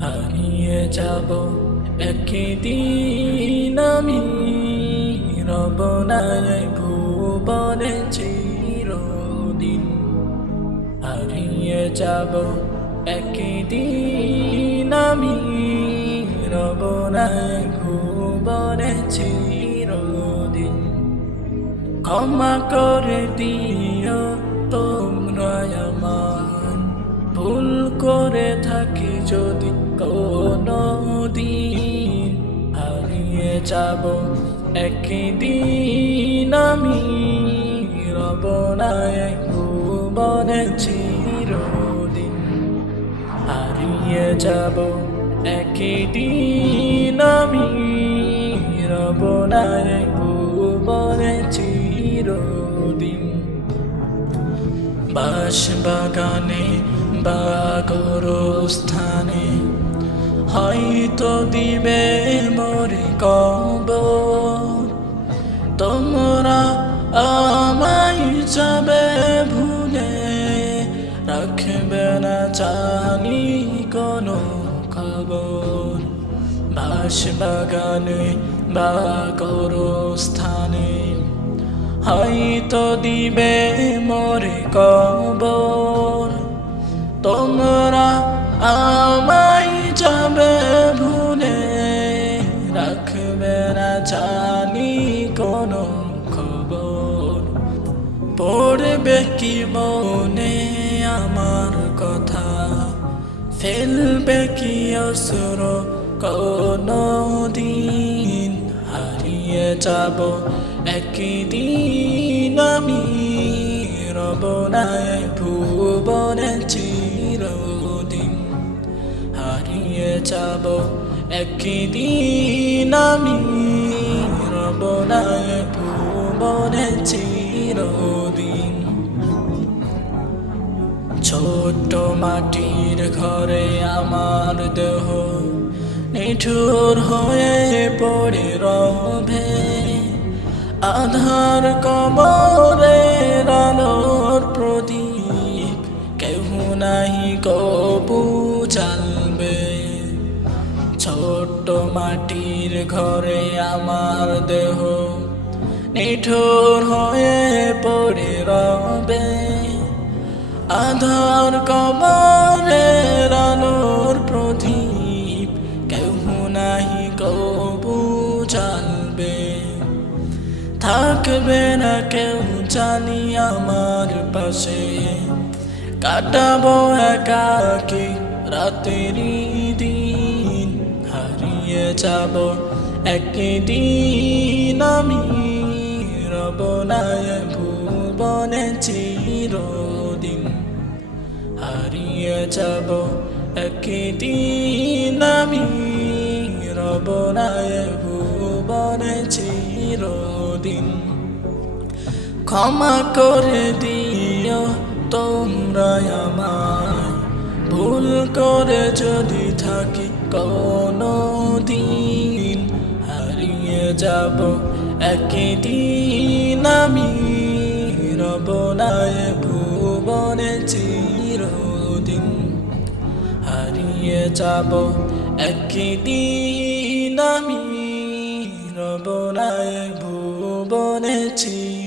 হারিয়ে যাব একদিন আমি রব নাই ভুবনে চিরদিন। হারিয়ে যাব একদিন আমি রব নাই ভুবনে চিরদিন। ক্ষমা করে দিও তোমরা আমার। ভুল করে থাকি যাব একদিন আমি রব নাই ভুবনে চিরদিন হারিয়ে যাব একদিন আমি রব নাই ভুবনে চিরদিন বাস বাগানে বা কোনো স্থানে হয়তো দিবে মরে কব তোমরা আমায় যাবে ভুলে, রাখবে না জানি কোনো খবর। বাস বাগানে বা কোনো স্থানে হয়তো দিবে মরে কবর। তোমরা আমায় পড়বে কি মনে আমার কথা? ফেলবে কি অসুর কোনো দিন হারিয়ে যাব। একদিন আমি রব নাই ভুবনে চিরদিন হারিয়ে যাব। একদিন আমি রব নাই ভুবনে ছোট্ট মাটির ঘরে আমার দেহ নিঠুর হয়ে পড়ে রবে। আধার কবরে আলোর প্রদীপ, কেহ নাহি কবু চালবে। ছোট্ট মাটির ঘরে আমার দেহ নিঠুর হয়ে পড়ে রবে। আধার কবরে আলোর প্রদীপ, কেউ নাহি কবু চালবে থাকবে না কেউ জানি আমার পাশে। কাটাবো একাকি রাতেরই দিন, হারিয়ে যাব একদিন আমি। নাই ভুবনে চিরদিন হারিয়ে যাব একদিন আমি। রব নাই ভুবনে চিরদিন ক্ষমা করে দিও তোমরা আমায়। ভুল করে যদি থাকি কোনো দিন হারিয়ে যাব একদিন আমি রব নাই ভুবনে চিরদিন হারিয়ে যাব। একদিন আমি রব নাই ভুবনে চিরদিন